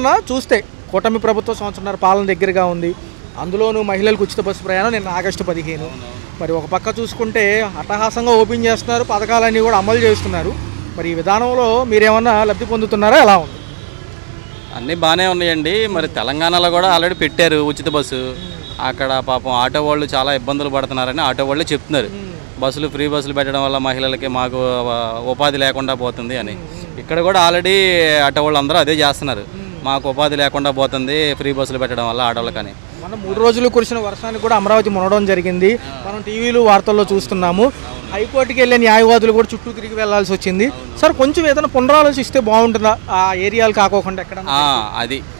అన్న చూస్తే కూటమి ప్రభుత్వం సంవత్సరాల పాలన దగ్గరగా ఉంది. అందులోనూ మహిళలకు ఉచిత బస్సు ప్రయాణం నిన్న ఆగస్టు 15. మరి ఒక పక్క చూసుకుంటే అట్టహాసంగా ఓపెన్ చేస్తున్నారు, పథకాలన్నీ కూడా అమలు చేస్తున్నారు. మరి ఈ విధానంలో మీరేమన్నా లబ్ధి పొందుతున్నారా, ఎలా ఉంది? అన్నీ బాగానే ఉన్నాయండి. మరి తెలంగాణలో కూడా ఆల్రెడీ పెట్టారు ఉచిత బస్సు. అక్కడ పాపం ఆటో వాళ్ళు చాలా ఇబ్బందులు పడుతున్నారని ఆటో వాళ్ళే చెప్తున్నారు. బస్సులు ఫ్రీ బస్సులు పెట్టడం వల్ల మహిళలకి మాకు ఉపాధి లేకుండా పోతుంది అని. ఇక్కడ కూడా ఆల్రెడీ ఆటో వాళ్ళు అందరూ అదే చేస్తున్నారు, మాకు ఉపాధి లేకుండా పోతుంది ఫ్రీ బస్సులు పెట్టడం వల్ల ఆటోళ్ళకని. మనం 3 రోజులు కురిసిన వర్షానికి కూడా అమరావతి మునగడం జరిగింది. మనం టీవీలు వార్తల్లో చూస్తున్నాము. హైకోర్టుకి వెళ్ళే న్యాయవాదులు కూడా చుట్టూ తిరిగి వెళ్లాల్సి వచ్చింది. సార్ కొంచెం ఏదైనా పునరాలోచిస్తే బాగుంటుందా, ఆ ఏరియాలు కాకోకుండా ఎక్కడ?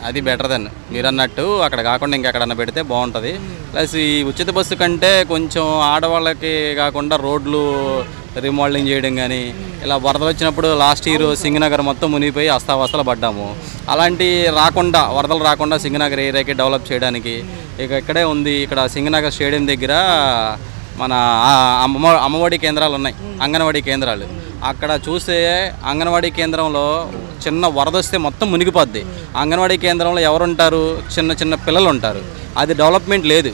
అది బెటర్ దెన్ మీరు అన్నట్టు అక్కడ కాకుండా ఇంకెక్కడన్నా పెడితే బాగుంటుంది. ప్లస్ ఈ ఉచిత బస్సు కంటే కొంచెం ఆడవాళ్ళకి కాకుండా రోడ్లు రీమోడలింగ్ చేయడం కానీ, ఇలా వరదలు వచ్చినప్పుడు లాస్ట్ ఇయర్ సింగనగర్ మొత్తం మునిగిపోయి అస్తావస్తలు పడ్డాము. అలాంటి రాకుండా, వరదలు రాకుండా సింగనగర్ ఏరియాకి డెవలప్ చేయడానికి ఇక ఇక్కడే ఉంది. ఇక్కడ సింగనగర్ స్టేడియం దగ్గర మన అమ్మఒడి కేంద్రాలు ఉన్నాయి, అంగన్వాడీ కేంద్రాలు. అక్కడ చూస్తే అంగన్వాడీ కేంద్రంలో చిన్న వరద వస్తే మొత్తం మునిగిపోద్ది. అంగన్వాడీ కేంద్రంలో ఎవరు ఉంటారు? చిన్న చిన్న పిల్లలు ఉంటారు. అది డెవలప్మెంట్ లేదు,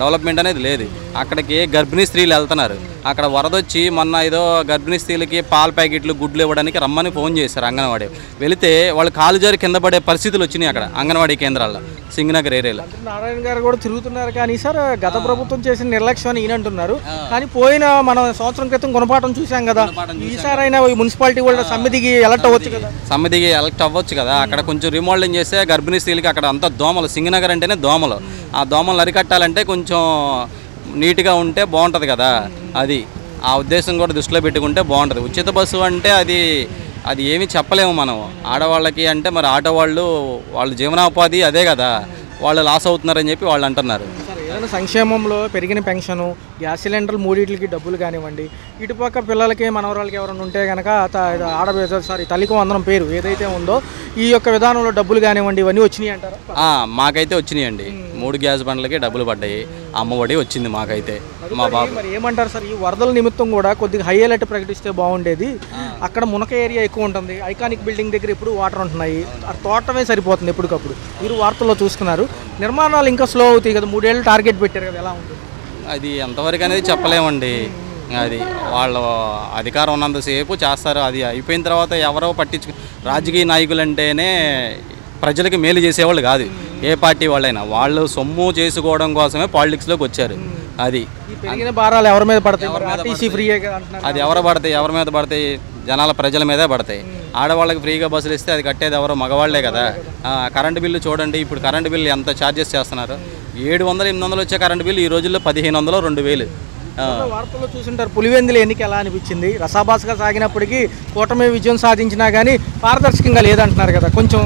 డెవలప్మెంట్ అనేది లేదు. అక్కడికి గర్భిణీ స్త్రీలు వెళ్తున్నారు. అక్కడ వరద వచ్చి మొన్న ఏదో గర్భిణీ స్త్రీలకి పాల ప్యాకెట్లు గుడ్లు ఇవ్వడానికి రమ్మని ఫోన్ చేశారు అంగన్వాడీ. వెళితే వాళ్ళు కాలు జారి కింద పడే పరిస్థితులు వచ్చినాయి అక్కడ అంగన్వాడీ కేంద్రాల్లో సింగనగర్ ఏరియాలో. నారాయణ గారు కూడా తిరుగుతున్నారు కానీ సార్ గత ప్రభుత్వం చేసిన నిర్లక్ష్యం అని ఈయన అంటున్నారు. కానీ పోయిన మనం సంవత్సరం క్రితం గుణపాఠం చూసాం కదా, ఈసారి అయినా మున్సిపాలిటీ కూడా సమితికి ఎలక్ట్ అవ్వచ్చు కదా. సమితికి ఎలక్ట్ అవ్వచ్చు కదా. అక్కడ కొంచెం రిమోడలింగ్ చేస్తే గర్భిణీ స్త్రీలకి అక్కడ అంతా దోమలు, సింగనగర్ అంటేనే దోమలు, ఆ దోమలు అరికట్టాలంటే కొంచెం నీట్గా ఉంటే బాగుంటుంది కదా. అది ఆ ఉద్దేశం కూడా దృష్టిలో పెట్టుకుంటే బాగుంటుంది. ఉచిత బస్సు అంటే అది ఏమీ చెప్పలేము మనం. ఆడవాళ్ళకి అంటే మరి ఆటో వాళ్ళు జీవనోపాధి అదే కదా, వాళ్ళు లాస్ అవుతున్నారని చెప్పి వాళ్ళు అంటున్నారు. ఏదైనా సంక్షేమంలో పెరిగిన పెన్షను, గ్యాస్ సిలిండర్లు 3కి డబ్బులు కానివ్వండి, ఇటుపక్క పిల్లలకి మనవరాలకి ఎవరైనా ఉంటే కనుక తల్లికి వందనం పేరు ఏదైతే ఉందో ఈ యొక్క విధానంలో డబ్బులు కానివ్వండి ఇవన్నీ వచ్చినాయి అంటారా? మాకైతే వచ్చినాయండి. 3 గ్యాస్ బండ్లకి డబ్బులు పడ్డాయి, అమ్మఒడి వచ్చింది మాకైతే. మా బాబు మరి ఏమంటారు సార్, ఈ వరదల నిమిత్తం కూడా కొద్దిగా హై అలర్ట్ ప్రకటిస్తే బాగుండేది. అక్కడ మునక ఏరియా ఎక్కువ ఉంటుంది, ఐకానిక్ బిల్డింగ్ దగ్గర ఎప్పుడు వాటర్ ఉంటున్నాయి, ఆ తోటమే సరిపోతుంది ఎప్పటికప్పుడు. మీరు వార్తల్లో చూస్తున్నారు, నిర్మాణాలు ఇంకా స్లో అవుతాయి కదా, 3 ఏళ్ళు టార్గెట్ పెట్టారు కదా, ఎలా ఉంటుంది? అది ఎంతవరకు అనేది చెప్పలేమండి. అది వాళ్ళు అధికారం ఉన్నంతసేపు చేస్తారు, అది అయిపోయిన తర్వాత ఎవరో రాజకీయ నాయకులు అంటేనే ప్రజలకి మేలు చేసేవాళ్ళు కాదు. ఏ పార్టీ వాళ్ళైనా వాళ్ళు సొమ్ము చేసుకోవడం కోసమే పాలిటిక్స్లోకి వచ్చారు. అది పెరిగిన భారాలు ఎవరి మీద పడతాయి? అది ఎవరి మీద పడతాయి? జనాల ప్రజల మీదే పడతాయి. ఆడవాళ్ళకి ఫ్రీగా బస్సులు ఇస్తే అది కట్టేది ఎవరో మగవాళ్లే కదా. కరెంటు బిల్లు చూడండి, ఇప్పుడు కరెంటు బిల్లు ఎంత ఛార్జెస్ చేస్తున్నారు. 700-800 వచ్చే కరెంటు బిల్లు ఈ రోజుల్లో 1500-2000. వార్తల్లో చూసింటారు, పులివెందుల ఎన్నిక ఎలా అనిపించింది? రసాభాసగా సాగినప్పటికీ కూటమి విజయం సాధించినా కానీ పారదర్శకంగా లేదంటున్నారు కదా కొంచెం.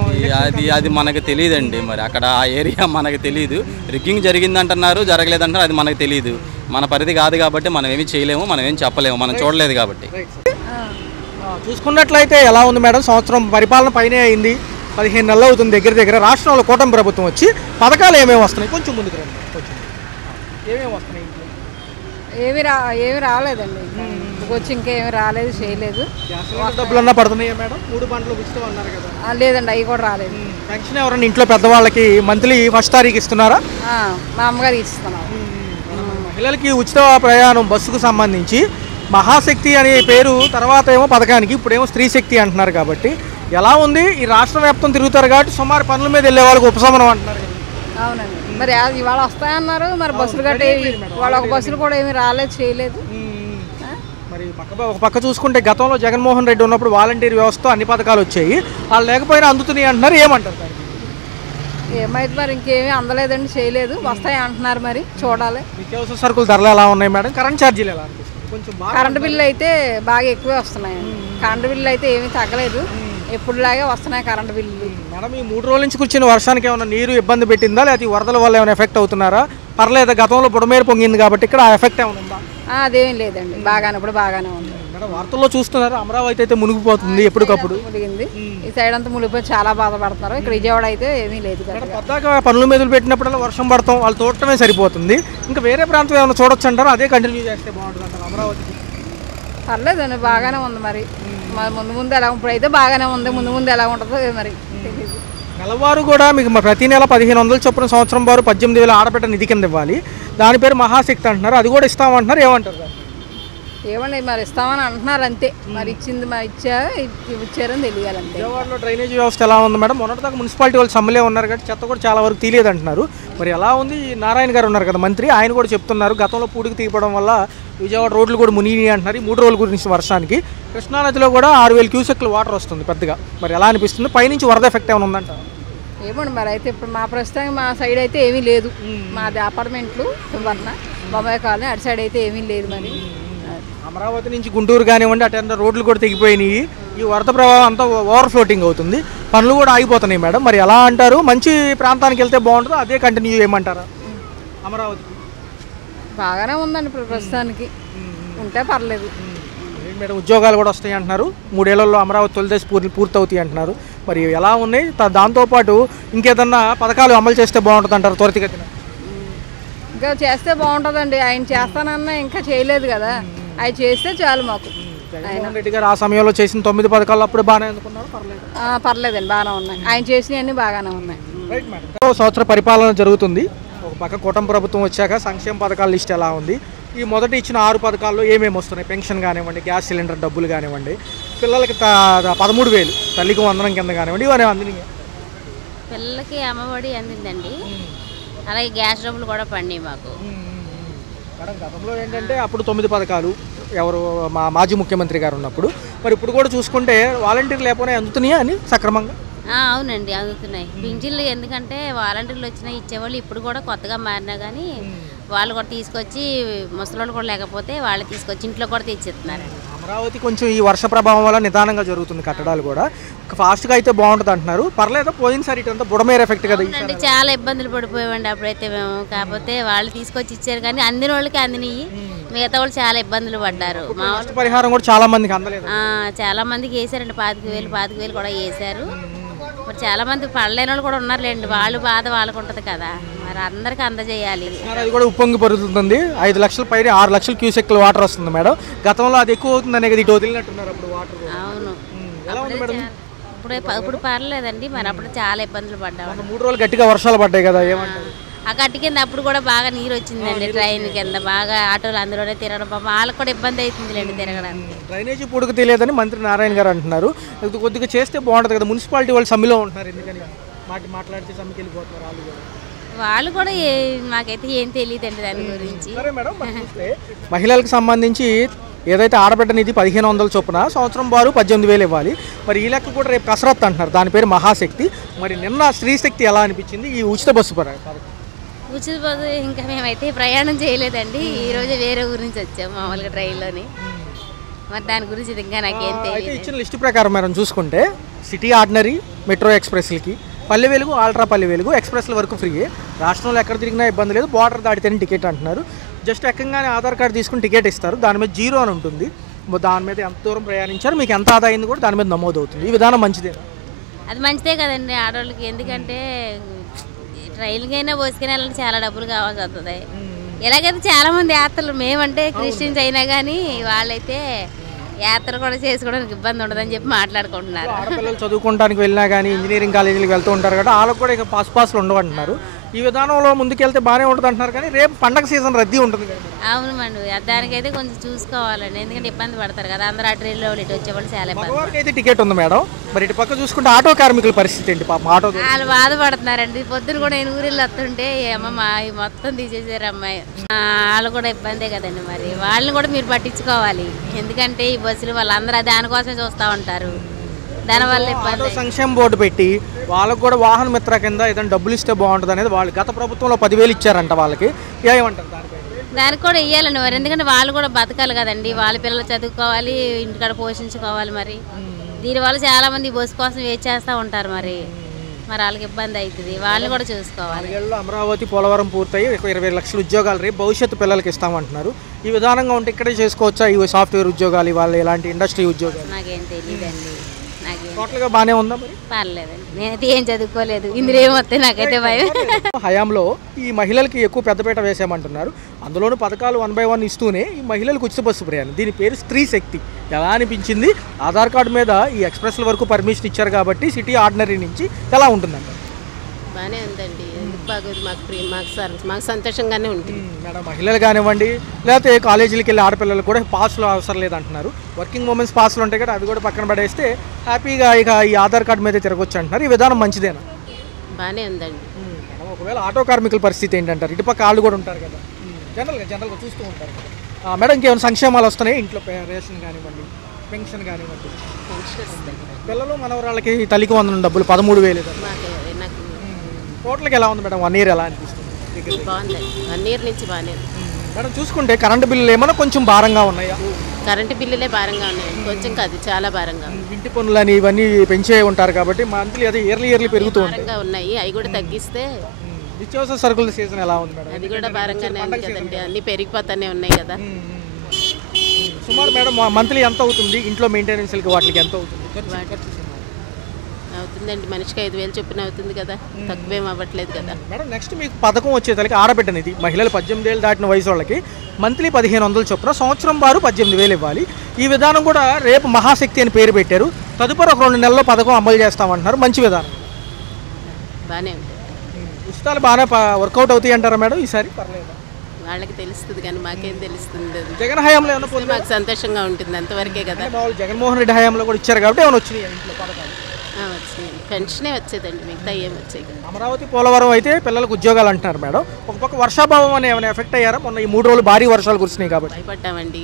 అది మనకు తెలియదండి. మరి అక్కడ ఆ ఏరియా మనకు తెలియదు. రిగ్గింగ్ జరిగిందంటున్నారు, జరగలేదంటున్నారు, అది మనకు తెలియదు. మన పరిధి కాదు కాబట్టి మనం ఏమి చేయలేము, మనం ఏం చెప్పలేము, మనం చూడలేదు కాబట్టి. చూసుకున్నట్లయితే ఎలా ఉంది మేడం, సంవత్సరం పరిపాలన పైనే అయింది, 15 నెలలు అవుతుంది దగ్గర. రాష్ట్రంలో కూటమి ప్రభుత్వం వచ్చి పథకాలు ఏమేమి వస్తున్నాయి? కొంచెం ముందుకు రండి. ఏమేమి వస్తున్నాయి? ఏమి రాలేదండి, వచ్చి ఇంకేమి రాలేదు, చేయలేదు. డబ్బులన్నా పడుతున్నాయా మేడం? 3 పంటలు ఉచితం అన్నారు కదా. లేదండి, అవి కూడా రాలేదు. పెన్షన్ ఎవరన్నా ఇంట్లో పెద్దవాళ్ళకి మంత్లీ 1st తారీఖు ఇస్తున్నారా? మా అమ్మగారు ఇస్తున్నారు. మహిళలకి ఉచిత ప్రయాణం బస్సుకు సంబంధించి మహాశక్తి అనే పేరు, తర్వాత ఏమో పథకానికి, ఇప్పుడేమో స్త్రీ శక్తి అంటున్నారు. కాబట్టి ఎలా ఉంది? ఈ రాష్ట్ర వ్యాప్తం తిరుగుతారు కాబట్టి సుమారు పనుల మీద వెళ్ళే వాళ్ళకి ఉపశమనం అంటున్నారు. అవునండి, మరి ఇవాళ వస్తాయన్నారు, మరి బస్సులు గట్టే వాళ్ళ ఒక బస్సులు కూడా ఏమీ రాలేదు, చేయలేదు. మరి ఒక పక్క చూసుకుంటే గతంలో జగన్మోహన్ రెడ్డి ఉన్నప్పుడు వాలంటీర్ వ్యవస్థ అన్ని పథకాలు వచ్చాయి, వాళ్ళు లేకపోయినా అందుతున్నాయి అంటున్నారు. ఏమంటారు? ఏమైతే మరి ఇంకేమీ అందలేదండి, చేయలేదు, వస్తాయి అంటున్నారు, మరి చూడాలి. నిత్యావసర సరుకుల ధరలు ఎలా ఉన్నాయి మేడం? కరెంట్ ఛార్జీలు ఎలా అనిపిస్తుంది? కరెంటు బిల్లు అయితే బాగా ఎక్కువే వస్తున్నాయి. కరెంటు బిల్లు అయితే ఏమీ తగ్గలేదు, ఎప్పుడులాగే వస్తున్నాయి కరెంటు బిల్లు. మేడం, ఈ 3 రోజుల నుంచి కూర్చున్న వర్షానికి ఏమైనా నీరు ఇబ్బంది పెట్టిందా, లేకపోతే వరదల వల్ల ఏమైనా ఎఫెక్ట్ అవుతున్నారా? పర్లేదు, గతంలో బుడమేరు పొంగింది కాబట్టి ఇక్కడ ఆ ఎఫెక్ట్ ఏమైనా ఉందా? అదేమీ లేదండి, బాగానే ఉంది. మేడం, వార్తల్లో చూస్తున్నారు అమరావతి అయితే మునిగిపోతుంది ఎప్పటికప్పుడు. మునిగింది, ఈ సైడ్ అంతా మునిగిపోయి చాలా బాధపడుతున్నారు. ఇక్కడ విజయవాడ అయితే ఏమీ లేదు. పద్దాక పనుల మీద పెట్టినప్పుడల్లా వర్షం పడతాం, వాళ్ళు తోటమే సరిపోతుంది. ఇంకా వేరే ప్రాంతం ఏమైనా చూడొచ్చు అంటారు? అదే కంటిన్యూ చేస్తే బాగుంటుంది అంటారు అమరావతి? పర్లేదండి, బాగానే ఉంది. మరి ముందు ఎలా, ఇప్పుడైతే బాగానే ఉంది, ముందు ఎలా ఉంటుందో మరి తెలియదు. నెలవారు కూడా మీకు ప్రతి నెల 1500 చొప్పున సంవత్సరం వారు 18,000 ఆడబిడ్డ నిధి కింద ఇవ్వాలి. దాని పేరు మహాశక్తి అంటున్నారు, అది కూడా ఇస్తామంటున్నారు, ఏమంటారు దాన్ని? ఏమండి మరి ఇస్తామని అంటున్నారు అంతే, మరి ఇచ్చింది మరి ఇచ్చారని తెలియాలంటే. విజయవాడలో డ్రైనేజ్ వ్యవస్థ ఎలా ఉంది మేడం? మొన్నటిదాకా మున్సిపాలిటీ వాళ్ళు సమ్మెలే ఉన్నారు కాబట్టి చెత్త కూడా చాలా వరకు తీయలేదు అంటున్నారు. మరి ఎలా ఉంది? నారాయణ గారు ఉన్నారు కదా మంత్రి, ఆయన కూడా చెప్తున్నారు గతంలో పూడికి తీయడం వల్ల విజయవాడ రోడ్లు కూడా మునిగి అంటున్నారు. ఈ 3 రోజుల గురించి వర్షానికి కృష్ణానదిలో కూడా 6,000 క్యూసెక్లు వాటర్ వస్తుంది పెద్దగా. మరి ఎలా అనిపిస్తుంది? పైనుంచి వరద ఎఫెక్ట్ ఏమైనా ఉందంట? ఏమండి మరి అయితే ఇప్పుడు మా ప్రస్తుతానికి మా సైడ్ అయితే ఏమీ లేదు. మాది అపార్ట్మెంట్లు సువర్ణ బొమ్మాయి కాలనీ అటు సైడ్ అయితే ఏమీ లేదు. మరి అమరావతి నుంచి గుంటూరు కానివ్వండి అటు రోడ్లు కూడా తెగిపోయినాయి. ఈ వరద ప్రవాహం అంతా ఓవర్ ఫ్లోటింగ్ అవుతుంది, పనులు కూడా ఆగిపోతున్నాయి మేడం. మరి ఎలా అంటారు? మంచి ప్రాంతానికి వెళ్తే బాగుంటుందో అదే కంటిన్యూ చేయమంటారా? అమరావతి బాగానే ఉందండి ఇప్పుడు ప్రస్తుతానికి, ఉంటే పర్లేదు. మేడం ఉద్యోగాలు కూడా వస్తాయి అంటున్నారు, 3 ఏళ్లలో అమరావతి తొలిదశ పూర్తవుతాయి అంటున్నారు. మరి ఎలా ఉన్నాయి? దాంతోపాటు ఇంకేదన్నా పథకాలు అమలు చేస్తే బాగుంటుంది అంటారు త్వరితగతిన? ఇంకా చేస్తే బాగుంటుందండి. ఆయన చేస్తానన్నా ఇంకా చేయలేదు కదా, అవి చేస్తే చాలు మాకు. జగన్మోహన్ రెడ్డి గారు ఆ సమయంలో చేసిన 9 పథకాలు అప్పుడు బాగానే అనుకున్నారు, పర్లేదండి, బాగానే ఉన్నాయి. ఆయన చేసినవన్నీ బాగానే ఉన్నాయి. Right madam. సంవత్సర పరిపాలన జరుగుతుంది. ఒక పక్క కూటమి ప్రభుత్వం వచ్చాక సంక్షేమ పథకాల లిస్ట్ ఎలా ఉంది? ఈ మొదటి ఇచ్చిన 6 పథకాల్లో ఏమేమి వస్తున్నాయి? పెన్షన్ కానివ్వండి, గ్యాస్ సిలిండర్ డబ్బులు కానివ్వండి, పిల్లలకి 13,000 తల్లికి వందనం కింద కానివ్వండి, ఇవన్నీ అందినాయి. పిల్లలకి అమ్మఒడి అందిందండి, అలాగే గ్యాస్ డబ్బులు కూడా పడినాయి మాకు. మేడం గతంలో ఏంటంటే అప్పుడు 9 పథకాలు ఎవరు మాజీ ముఖ్యమంత్రి గారు ఉన్నప్పుడు, మరి ఇప్పుడు కూడా చూసుకుంటే వాలంటీర్లు లేకపోయినా అందుతున్నాయా అని సక్రమంగా? అవునండి అందుతున్నాయి పింఛన్లు. ఎందుకంటే వాలంటీర్లు వచ్చినా ఇచ్చేవాళ్ళు, ఇప్పుడు కూడా కొత్తగా మారినా కానీ వాళ్ళు కూడా తీసుకొచ్చి ముసలోళ్ళు కూడా లేకపోతే వాళ్ళు తీసుకొచ్చి ఇంట్లో కూడా తెచ్చిస్తున్నారండి. అమరావతి కొంచెం ఈ వర్ష ప్రభావం వల్ల నిదానంగా జరుగుతుంది, కట్టడాలు కూడా ఫాస్ట్గా అయితే బాగుంటుంది అంటున్నారు. పర్లేదు, పోయినసారి ఇటంతా బుడమేర ఎఫెక్ట్ కదా. అవునండి, చాలా ఇబ్బందులు పడిపోయామండి అప్పుడైతే మేము. కాకపోతే వాళ్ళు తీసుకొచ్చి ఇచ్చారు కానీ అందిన వాళ్ళకి అందినవి, మిగతా వాళ్ళు చాలా ఇబ్బందులు పడ్డారు. మా పరిహారం కూడా చాలా మందికి అందలేదు. చాలా మందికి వేసారండి, 25,000 కూడా వేసారు. మరి చాలా మంది పడలేని వాళ్ళు కూడా ఉన్నారులేండి, వాళ్ళు బాధ వాళ్ళకు ఉంటుంది కదా, మరి అందరికి అందజేయాలి. అది కూడా ఉప్పొంగి పరుగుతుంది. 5 లక్షల పైన 6 లక్షల క్యూసెక్ల వాటర్ వస్తుంది మేడం. గతంలో అది ఎక్కువ అవుతుంది అనే కదా ఇటు వదిలినట్టున్నారు అప్పుడు వాటర్. అవును, ఎలా ఉంది మేడం? ఇప్పుడు పర్లేదండి, మరి అప్పుడు చాలా ఇబ్బందులు పడ్డాము. 3 రోజులు గట్టిగా వర్షాలు పడ్డాయి కదా, ఏమంటారు? ఆ గట్టి కింద అప్పుడు కూడా బాగా నీరు వచ్చిందండి, ట్రైన్ కింద బాగా ఆటోలు అందులోనే తిరగడం, పాపం వాళ్ళకి కూడా ఇబ్బంది అవుతుందిలేండి తిరగడానికి. డ్రైనేజీ పూడుకు తెలియదని మంత్రి నారాయణ గారు అంటున్నారు. కొద్దిగా చేస్తే బాగుంటుంది కదా. మున్సిపాలిటీ వాళ్ళు సమ్మెలో ఉంటున్నారు, ఎందుకని మాట్లాడితే సమ్మెకి వెళ్ళిపోతున్నారు వాళ్ళు కూడా. మాకైతే ఏం తెలియదండి దాని గురించి. సరే మేడం, మహిళలకు సంబంధించి ఏదైతే ఆడబిడ్డ నిధి 1500 చొప్పున సంవత్సరం వారు 18,000 ఇవ్వాలి. మరి ఈ లెక్క కూడా రేపు కసరత్తు అంటున్నారు, దాని పేరు మహాశక్తి. మరి నిన్న స్త్రీశక్తి ఎలా అనిపించింది? ఈ ఉచిత బస్సు ఉచిత బస్సు ఇంకా మేమైతే ప్రయాణం చేయలేదండి, ఈరోజు వేరే ఊరి నుంచి వచ్చాము మామూలుగా ట్రైన్లోని. మరి దాని గురించి ఇంకా నాకేం తెలియదు. ఇచ్చిన లిస్టు ప్రకారం మనం చూసుకుంటే city ordinary, metro ఎక్స్ప్రెస్లకి, Palle Velugu, ultra Palle Velugu ఎక్స్ప్రెస్ల వరకు ఫ్రీ. రాష్ట్రంలో ఎక్కడ తిరిగినా ఇబ్బంది లేదు, బార్డర్ దాటితేనే టికెట్ అంటున్నారు. జస్ట్ ఎక్కగానే ఆధార్ కార్డు తీసుకుని టికెట్ ఇస్తారు, దాని మీద 0 అని ఉంటుంది. దాని మీద ఎంత దూరం ప్రయాణించారు, మీకు ఎంత ఆదా అయింది కూడా దాని మీద నమోదు అవుతుంది. ఈ విధానం మంచిదే. అది మంచిదే కదండి ఆడవాళ్ళకి, ఎందుకంటే ట్రైన్కైనా బస్సుకైనా వెళ్ళాలంటే చాలా డబ్బులు కావాల్సి వస్తుంది. ఎలాగైతే చాలా మంది యాత్రలు, మేమంటే క్రిస్టియన్స్ అయినా కానీ వాళ్ళైతే యాత్ర కూడా చేసుకోవడానికి ఇబ్బంది ఉండదని చెప్పి మాట్లాడుకుంటున్నారు. ఆడపిల్లలు చదువుకోవడానికి వెళ్ళినా కానీ ఇంజనీరింగ్ కాలేజీలకు వెళ్తూ ఉంటారు కదా, వాళ్ళకు కూడా ఇక పాస్లు ఉండవంటున్నారు. ఈ విధానంలో ముందుకెళ్తే బాగానే ఉంటుంది అంటున్నారు, కానీ రేపు పండగ సీజన్ రద్దీ ఉంటుంది కదా. అవునండి, దానికైతే కొంచెం చూసుకోవాలండి, ఎందుకంటే ఇబ్బంది పడతారు కదా అందరూ. ఆ ట్రైన్లో ఇటు వచ్చేవాళ్ళు చాలా ఇబ్బంది. అయితే టికెట్ ఉంది మేడం, మరి ఇటు పక్క చూసుకుంటే ఆటో కార్మికుల పరిస్థితి ఏంటి? పాపం ఆటో వాళ్ళు బాధపడుతున్నారండి. పొద్దున కూడా నేను ఊరిలో వస్తుంటే అమ్మ మొత్తం తీసేసారు అమ్మాయి, వాళ్ళు కూడా ఇబ్బందే కదండి. మరి వాళ్ళని కూడా మీరు పట్టించుకోవాలి, ఎందుకంటే ఈ బస్సులు వాళ్ళందరూ దానికోసమే చూస్తూ ఉంటారు. దానివల్ల ఆటో సంక్షేమ బోర్డు పెట్టి వాళ్ళకు కూడా వాహన మిత్ర కింద ఏదైనా డబ్బులు ఇస్తే బాగుంటుంది అనేది వాళ్ళు గత ప్రభుత్వంలో 10,000 ఇచ్చారంట వాళ్ళకి. ఏమంటారు దానికి కూడా ఇవ్వాలండి మరి, ఎందుకంటే వాళ్ళు కూడా బతకాలి కదండి, వాళ్ళ పిల్లలు చదువుకోవాలి, ఇంటికాడ పోషించుకోవాలి. మరి దీనివల్ల చాలా మంది బస్సు కోసం వెయిట్ చేస్తూ ఉంటారు, మరి వాళ్ళకి ఇబ్బంది అవుతుంది, వాళ్ళు కూడా చూసుకోవాలి. అమరావతి పోలవరం పూర్తయి 20 లక్షల ఉద్యోగాలు రేపు భవిష్యత్తు పిల్లలకి ఇస్తామంటున్నారు. ఈ విధానంగా ఉంటే ఇక్కడే చేసుకోవచ్చా? ఇవి సాఫ్ట్వేర్ ఉద్యోగాలు, ఇవాళ ఇలాంటి ఇండస్ట్రీ ఉద్యోగాలు? నాకేం తెలియదండి, టోటల్గా బాగానే ఉందా? మరి పర్లేదండి, నేనైతే ఏం చదువుకోలేదు, ఇందులో ఏమొస్తాయి నాకైతే భయం. హయాంలో ఈ మహిళలకి ఎక్కువ పెద్దపీట వేసామంటున్నారు, అందులోనూ పథకాలు 1 by 1 ఇస్తూనే ఈ మహిళలకు ఉచిత బస్సు ప్రయాణం, దీని పేరు స్త్రీ శక్తి. ఎలా అనిపించింది? ఆధార్ కార్డు మీద ఈ ఎక్స్ప్రెస్ల వరకు పర్మిషన్ ఇచ్చారు కాబట్టి సిటీ ఆర్డినరీ నుంచి ఎలా ఉంటుందంట? బాగానే ఉందండి. ఎందుకు బాగోదు? మాకు సంతోషంగానే ఉంటుంది. మేడం మహిళలు కానివ్వండి లేకపోతే కాలేజీలకు వెళ్ళి ఆడపిల్లలు కూడా పాస్లు అవసరం లేదంటున్నారు. వర్కింగ్ ఉమెన్స్ పాస్లు ఉంటాయి కదా, అవి కూడా పక్కన పడేస్తే హ్యాపీగా ఇక ఈ ఆధార్ కార్డు మీద తిరగొచ్చు అంటున్నారు. ఈ విధానం మంచిదేనా? బాగానే ఉందండి. మేడం ఒకవేళ ఆటో కార్మికుల పరిస్థితి ఏంటంటారు? ఇటుపక్క వాళ్ళు కూడా ఉంటారు కదా, జనరల్గా చూస్తూ ఉంటారు కదా. మేడం ఇంకేమైనా సంక్షేమాలు వస్తున్నాయి ఇంట్లో? రేషన్ కానివ్వండి, పెన్షన్ కానివ్వండి, పిల్లలు మనవరాళ్ళకి తల్లికి వందనం డబ్బులు 13,000 నాకు టోటల్కి ఎలా ఉంది మేడం? 1 ఇయర్ ఎలా అనిపిస్తుంది? బాగుందండి. 1 ఇయర్ నుంచి బాగానే ఉంది. మేడం చూసుకుంటే కరెంటు బిల్లులు ఏమైనా కొంచెం భారంగా ఉన్నాయా? కరెంటు బిల్లులే భారంగా ఉన్నాయి, కొంచెం కాదు చాలా భారంగా ఉంది. ఇంటి పనులని ఇవన్నీ పెంచే ఉంటారు కాబట్టి మంత్లీ అదే ఇయర్లీ పెరుగుతూ ఉంటాయి. భారంగా ఉన్నాయి, అవి కూడా తగ్గిస్తే. నిత్యావసర సరుకుల సీజన్ ఎలా ఉంది మేడం? అది కూడా భారంగానే ఉంది కదండి, అన్నీ పెరిగిపోతానే ఉన్నాయి కదా. సుమారు మేడం మంత్లీ ఎంత అవుతుంది ఇంట్లో మెయింటెనెన్స్కి వాటికి ఎంత అవుతుంది? అవుతుందండి, మనిషికి 5,000 చొప్పున అవుతుంది కదా, తక్కువేం అవ్వట్లేదు కదా. మేడం నెక్స్ట్ మీకు పథకం వచ్చేసరికి ఆడబిడ్డనిది మహిళలు 18 ఏళ్ళు దాటిన వయసు వాళ్ళకి మంత్లీ 1,500 చొప్పున, సంవత్సరం వారు 18,000 ఇవ్వాలి. ఈ విధానం కూడా రేపు మహాశక్తి అని పేరు పెట్టారు. తదుపరి ఒక 2 నెలల్లో పథకం అమలు చేస్తామంటున్నారు. మంచి విధానం, బాగానే ఉంది. ఉచితాలు బాగానే వర్కౌట్ అవుతాయి అంటారా మేడం ఈసారి? పర్లేదు, వాళ్ళకి తెలుస్తుంది కానీ మాకేం తెలుస్తుంది? జగన్ హయాంలో ఏమైనా పొందారా? మాకు సంతోషంగా ఉంటుంది, అంతవరకే కదా. మామూలు జగన్మోహన్ రెడ్డి హయాంలో కూడా ఇచ్చారు కాబట్టి ఏమైనా వచ్చినాయి ఇంట్లో పథకాలు? వచ్చినాయి, పెన్షనే వచ్చేదండి, మిగతా ఏం వచ్చాయి కదా. అమరావతి పోలవరం అయితే పిల్లలకు ఉద్యోగాలు అంటున్నారు మేడం. ఒక పక్క వర్షాభావం అని ఏమైనా ఎఫెక్ట్ అయ్యారా? మొన్న ఈ 3 రోజులు భారీ వర్షాలు కురిసినాయి కాబట్టి భయపడ్డామండి,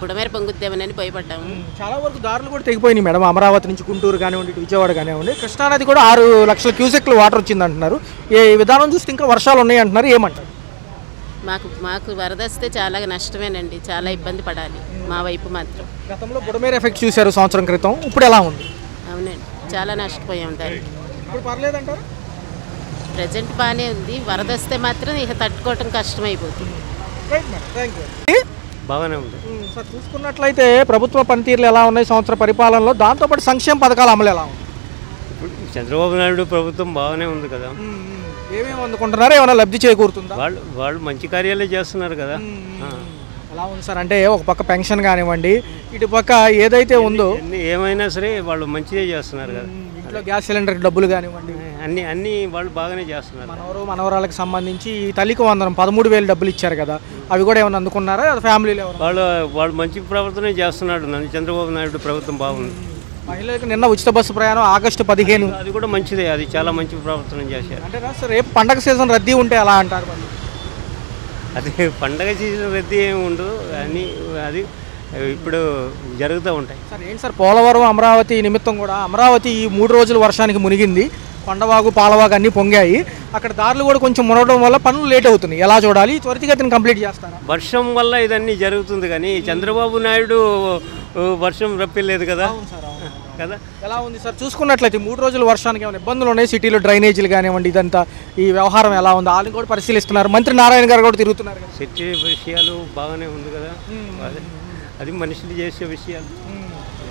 బుడమేర పొంగుద్దామని భయపడ్డాము. చాలా వరకు దారులు కూడా తెగిపోయినాయి మేడం. అమరావతి నుంచి గుంటూరు కానివ్వండి, విజయవాడ కానివ్వండి. కృష్ణానది కూడా 6 లక్షల క్యూసెక్లు వాటర్ వచ్చింది అంటున్నారు. ఈ విధానం చూస్తే ఇంకా వర్షాలు ఉన్నాయి అంటున్నారు. ఏమంటారు? మాకు వరద వస్తే చాలా నష్టమేనండి, చాలా ఇబ్బంది పడాలి మా వైపు మాత్రం. గతంలో బుడమేర ఎఫెక్ట్ చూశారు సంవత్సరం క్రితం, ఇప్పుడు ఎలా ఉంది? అవునండి, చాలా నష్టపోయాం దాన్ని. ఇప్పుడు పర్లేదంటారు? ప్రజెంట్ బాగానే ఉంది, వరద వస్తే మాత్రం ఇక తట్టుకోవటం కష్టమైపోతుంది. బాగానే ఉంది సార్. చూసుకున్నట్లయితే ప్రభుత్వ పనితీరులు ఎలా ఉన్నాయి సంవత్సర పరిపాలనలో, దాంతోపాటు సంక్షేమ పథకాల అమలు ఎలా ఉంది? ఇప్పుడు చంద్రబాబు నాయుడు ప్రభుత్వం బాగానే ఉంది కదా. ఏమేమి అందుకుంటున్నారో, ఏమైనా లబ్ధి చేకూరుతుందా? వాళ్ళు మంచి కార్యాలే చేస్తున్నారు కదా. ఎలా ఉంది సార్? అంటే ఒక పక్క పెన్షన్ కానివ్వండి, ఇటు పక్క ఏదైతే ఉందో ఏమైనా సరే వాళ్ళు మంచిగా చేస్తున్నారు కదా. ఇంట్లో గ్యాస్ సిలిండర్ డబ్బులు కానివ్వండి, అన్ని వాళ్ళు బాగానే చేస్తున్నారు. మనవరాలకు సంబంధించి ఈ తల్లికి వందనం 13,000 డబ్బులు ఇచ్చారు కదా, అవి కూడా ఏమైనా అందుకున్నారా? ఫ్యామిలీలో వాళ్ళు మంచి ప్రవర్తన చేస్తున్నాడు. చంద్రబాబు నాయుడు ప్రభుత్వం బాగుంది. మహిళలకు నిన్న ఉచిత బస్సు ప్రయాణం ఆగస్టు 15 అది కూడా మంచిదే, అది చాలా మంచి ప్రవర్తన చేశారు. అంటే సార్ రేపు పండగ సీజన్ రద్దీ ఉంటే అలా అంటారు మళ్ళీ. అది పండగ సీజన్ రద్దీ ఏమి ఉండదు అని, అది ఇప్పుడు జరుగుతూ ఉంటాయి సార్. ఏంటి సార్ పోలవరం అమరావతి నిమిత్తం కూడా అమరావతి ఈ 3 రోజులు వర్షానికి మునిగింది, కొండవాగు పాలవాగు అన్నీ పొంగాయి. అక్కడ దారులు కూడా కొంచెం మునగడం వల్ల పనులు లేట్ అవుతుంది. ఎలా చూడాలి? త్వరితగతిని కంప్లీట్ చేస్తారా? వర్షం వల్ల ఇదన్నీ జరుగుతుంది కానీ చంద్రబాబు నాయుడు వర్షం రప్పిలేదు కదా కదా. ఎలా ఉంది సార్? చూసుకున్నట్లయితే 3 రోజుల వర్షానికి ఏమైనా ఇబ్బందులు ఉన్నాయి? సిటీలో డ్రైనేజీలు కానివ్వండి, ఇదంతా ఈ వ్యవహారం ఎలా ఉంది? వాళ్ళని కూడా పరిశీలిస్తున్నారు. మంత్రి నారాయణ గారు కూడా తిరుగుతున్నారు కదా. సిటీ విషయాలు బాగానే ఉంది కదా, అది మనుషులు చేసే విషయాలు.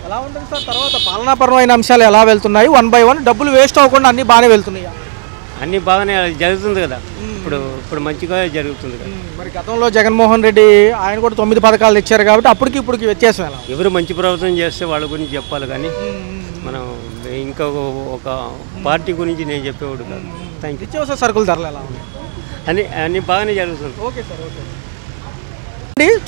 ఎలా ఉంటుంది సార్? తర్వాత పాలనాపరమైన అంశాలు ఎలా వెళ్తున్నాయి? 1 by 1 డబ్బులు వేస్ట్ అవ్వకుండా అన్నీ బాగానే వెళ్తున్నాయా? అన్నీ బాగానే జరుగుతుంది కదా. ఇప్పుడు మంచిగా జరుగుతుంది కదా. మరి గతంలో జగన్మోహన్ రెడ్డి ఆయన కూడా 9 పథకాలు తెచ్చారు కాబట్టి అప్పటికి ఇప్పటికి వ్యత్యాసం ఎలా? ఎవరు మంచి ప్రవర్తన చేస్తే వాళ్ళ గురించి చెప్పాలి కానీ మనం ఇంకా ఒక పార్టీ గురించి నేను చెప్పేవాడు కాదు. Thank you. నిత్యావసర సరుకుల ధరలు ఎలా ఉన్నాయి? అన్నీ బాగానే జరుగుతుంది. Okay sir, okay.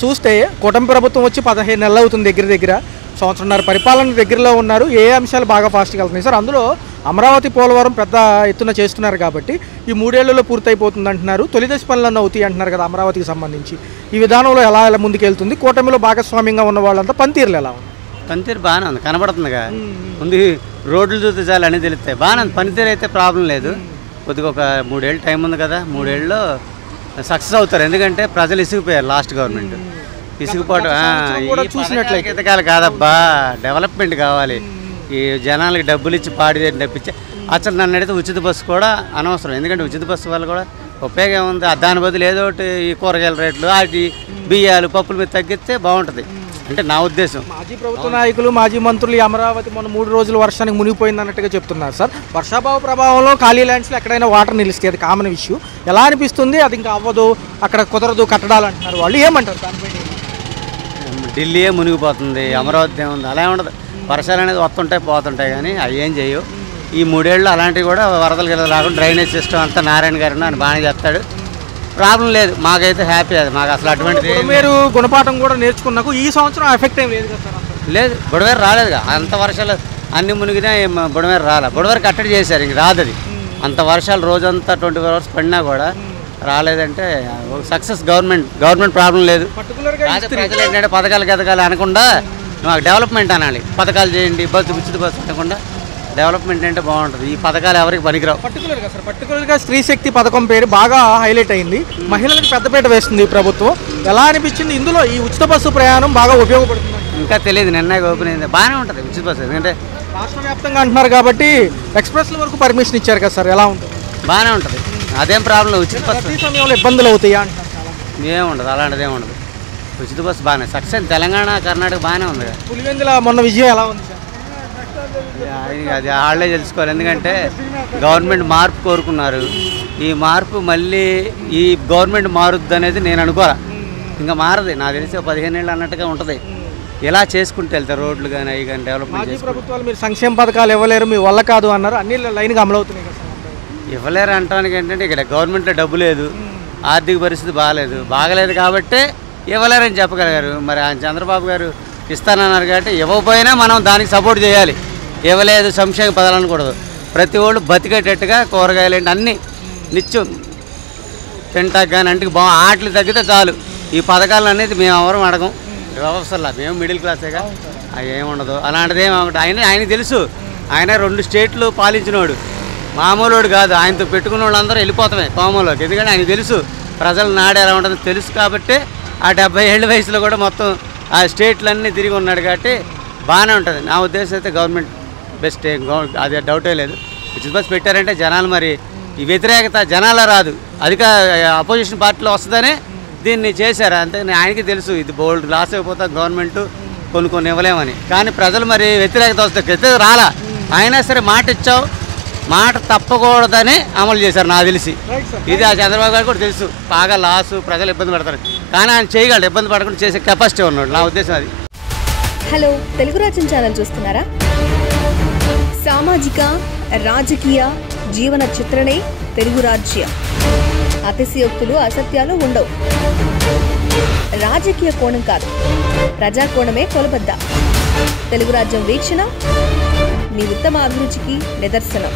చూస్తే కూటమి ప్రభుత్వం వచ్చి 15 నెలలు అవుతుంది, దగ్గర సంవత్సరంన్నర పరిపాలన దగ్గరలో ఉన్నారు. ఏ అంశాలు బాగా ఫాస్ట్గా వెళ్తున్నాయి సార్? అందులో అమరావతి పోలవరం పెద్ద ఎత్తున చేస్తున్నారు కాబట్టి ఈ 3 ఏళ్లలో పూర్తయిపోతుంది అంటున్నారు. తొలిదశ పనులన్నీ అవుతాయి అంటున్నారు కదా అమరావతికి సంబంధించి. ఈ విధానంలో ఎలా ముందుకెళ్తుంది? కూటమిలో భాగస్వామ్యంగా ఉన్న వాళ్ళంతా పనితీరులు ఎలా ఉంది? పనితీరు బాగానే ఉంది, కనబడుతుందిగా. ముందు రోడ్లు చూస్తే చాలు అన్నీ తెలుస్తాయి. బాగానే ఉంది, పనితీరు అయితే ప్రాబ్లం లేదు. కొద్దిగా ఒక 3 ఏళ్ళు టైం ఉంది కదా, 3 ఏళ్ళలో సక్సెస్ అవుతారు. ఎందుకంటే ప్రజలు ఇసుకుపోయారు లాస్ట్ గవర్నమెంట్. ఇసుకుపోవడం చూసినట్లయితే ఎదగాలి కాదబ్బా, డెవలప్మెంట్ కావాలి. ఈ జనాలకి డబ్బులు ఇచ్చి పాడి తప్పించి అసలు నన్ను అడిగితే ఉచిత బస్సు కూడా అనవసరం. ఎందుకంటే ఉచిత బస్సు వల్ల కూడా ఉపయోగం ఉంది. దాని బదులు ఏదో ఒకటి ఈ కూరగాయల రేట్లు, వాటి బియ్యాలు పప్పుల మీద తగ్గిస్తే బాగుంటుంది అంటే నా ఉద్దేశం. మాజీ ప్రభుత్వ నాయకులు, మాజీ మంత్రులు ఈ అమరావతి మొన్న 3 రోజులు వర్షానికి మునిగిపోయింది అన్నట్టుగా చెప్తున్నారు సార్. వర్షాభావ ప్రభావంలో ఖాళీ ల్యాండ్స్లో ఎక్కడైనా వాటర్ నిలిస్తే అది కామన్ ఇష్యూ. ఎలా అనిపిస్తుంది? అది ఇంకా అవ్వదు, అక్కడ కుదరదు కట్టడాలు అంటున్నారు వాళ్ళు. ఏమంటారు దానిపై? ఢిల్లీయే మునిగిపోతుంది, అమరావతి ఏముంది? అలా ఉండదు. వర్షాలు అనేది వస్తుంటాయి పోతుంటాయి కానీ అవి ఏం చేయవు. ఈ 3 ఏళ్ళు అలాంటివి కూడా వరదలు గిరదలు రాకుండా డ్రైనేజ్ సిస్టమ్ అంతా నారాయణ గారు ఆయన బాగానే చేస్తాడు, ప్రాబ్లం లేదు. మాకైతే హ్యాపీ, అది మాకు అసలు అటువంటిది మీరు గుణపాఠం కూడా నేర్చుకున్నాకు ఈ సంవత్సరం ఎఫెక్ట్ ఏం లేదు కదా సార్ అసలు? లేదు. బుడవేరు రాలేదుగా, అంత వర్షాలు అన్ని మునిగినా బుడవేరు రాలే. బుడవేరు కట్టడి చేశారు, ఇంక రాదు అది. అంత వర్షాలు రోజంతా 24 hours పడినా కూడా రాలేదంటే సక్సెస్. గవర్నమెంట్ ప్రాబ్లం లేదు. ప్రజలు ఏంటంటే పథకాలు గతకాలు అనకుండా మాకు డెవలప్మెంట్ అనాలి. పథకాలు చేయండి, ఉచిత బస్సు అనకుండా డెవలప్మెంట్ అంటే బాగుంటుంది. ఈ పథకాలు ఎవరికి పనికిరావు. పర్టికులర్గా స్త్రీ శక్తి పథకం పేరు బాగా హైలైట్ అయింది, మహిళలకు పెద్దపీట వేస్తుంది ఈ ప్రభుత్వం. ఎలా అనిపించింది ఇందులో ఈ ఉచిత బస్సు ప్రయాణం బాగా ఉపయోగపడుతుంది? ఇంకా తెలియదు, నిన్న ఓపెన్ అయింది. బాగానే ఉంటుంది ఉచిత బస్సు, ఎందుకంటే రాష్ట్ర వ్యాప్తంగా అంటున్నారు కాబట్టి ఎక్స్ప్రెస్ల వరకు పర్మిషన్ ఇచ్చారు కదా సార్, ఎలా ఉంటుంది? బాగానే ఉంటుంది, అదేం ప్రాబ్లం. ఉచిత బస్సు ఈ సమయంలో ఇబ్బందులు అవుతాయా అంటున్నారు. ఏముండదు, అలాంటిది ఏముండదు. ఉచిత బస్సు బాగానే సక్సెస్. తెలంగాణ కర్ణాటక బాగానే ఉంది. పులివెందుల మొన్న విజయం ఎలా ఉంది సార్? అది వాళ్ళే తెలుసుకోవాలి, ఎందుకంటే గవర్నమెంట్ మార్పు కోరుకున్నారు. ఈ మార్పు మళ్ళీ ఈ గవర్నమెంట్ మారుద్ది అనేది నేను అనుకోరా. ఇంకా మారదు, నాకు తెలిసి 15 ఏళ్ళు అన్నట్టుగా ఉంటుంది. ఇలా చేసుకుంటూ వెళ్తారు, రోడ్లు కానీ అవి కానీ డెవలప్మెంట్ చేసి. ప్రభుత్వాలు మీరు సంక్షేమ పథకాలు ఇవ్వలేరు, మీ వల్ల కాదు అన్నారు, అన్ని లైన్గా అమలు అవుతున్నాయి కదా సార్? ఇవ్వలేరు అంటానికి ఏంటంటే ఇక్కడ గవర్నమెంట్లో డబ్బు లేదు, ఆర్థిక పరిస్థితి బాగలేదు కాబట్టి ఇవ్వలేరని చెప్పగలిగారు. మరి ఆయన చంద్రబాబు గారు ఇస్తానన్నారు కాబట్టి ఇవ్వకపోయినా మనం దానికి సపోర్ట్ చేయాలి. ఇవ్వలేదు సంక్షేమ పదాలు అనకూడదు. ప్రతి వాళ్ళు బతికేటట్టుగా కూరగాయలు ఏంటి అన్నీ నిత్యం తింటాక కానీ అంటే ఆటలు తగ్గితే చాలు. ఈ పథకాలు అనేది మేము ఎవరు అడగం, వ్యవస్థలా మేము మిడిల్ క్లాసేగా, అవి ఏముండదు. అలాంటిది ఏమొకటి ఆయనకి తెలుసు. ఆయన 2 స్టేట్లు పాలించినోడు, మామూలుడు కాదు. ఆయనతో పెట్టుకున్న వాళ్ళందరూ వెళ్ళిపోతామే కోమలోకి. ఎందుకంటే ఆయనకు తెలుసు ప్రజల నాడు ఎలా ఉంటుందో తెలుసు కాబట్టి ఆ 70 ఏళ్ళ వయసులో కూడా మొత్తం ఆ స్టేట్లన్నీ తిరిగి ఉన్నాడు కాబట్టి బాగానే ఉంటుంది. నా ఉద్దేశం అయితే గవర్నమెంట్ బెస్ట్, అది డౌటే లేదు. ఉచిత బస్సు పెట్టారంటే జనాలు మరి ఈ వ్యతిరేకత జనాల రాదు, అధిక అపోజిషన్ పార్టీలో వస్తుందని దీన్ని చేశారు అంతే. ఆయనకి తెలుసు ఇది బోల్డ్ లాస్ అయిపోతా గవర్నమెంట్ కొన్ని ఇవ్వలేమని. కానీ ప్రజలు మరి వ్యతిరేకత వస్తే రాలా. అయినా సరే మాట ఇచ్చావు, మాట తప్పకూడదని అమలు చేశారు నాకు తెలిసి. ఇది ఆ చంద్రబాబు గారు కూడా తెలుసు, బాగా లాసు, ప్రజలు ఇబ్బంది పడతారు. కానీ ఆయన చేయగలడు, ఇబ్బంది పడకుండా చేసే కెపాసిటీ ఉన్నాడు, నా ఉద్దేశం అది. హలో, తెలుగు రాజ్యం ఛానల్ చూస్తున్నారా? సామాజిక రాజకీయ జీవన చిత్రణే తెలుగు రాజ్యం. అతిశయోక్తులు అసత్యాలు ఉండవు. రాజకీయ కోణం కాదు, ప్రజా కోణమే కొలబద్ద. తెలుగు రాజ్యం వీక్షణ మీ ఉత్తమ అభిరుచికి నిదర్శనం.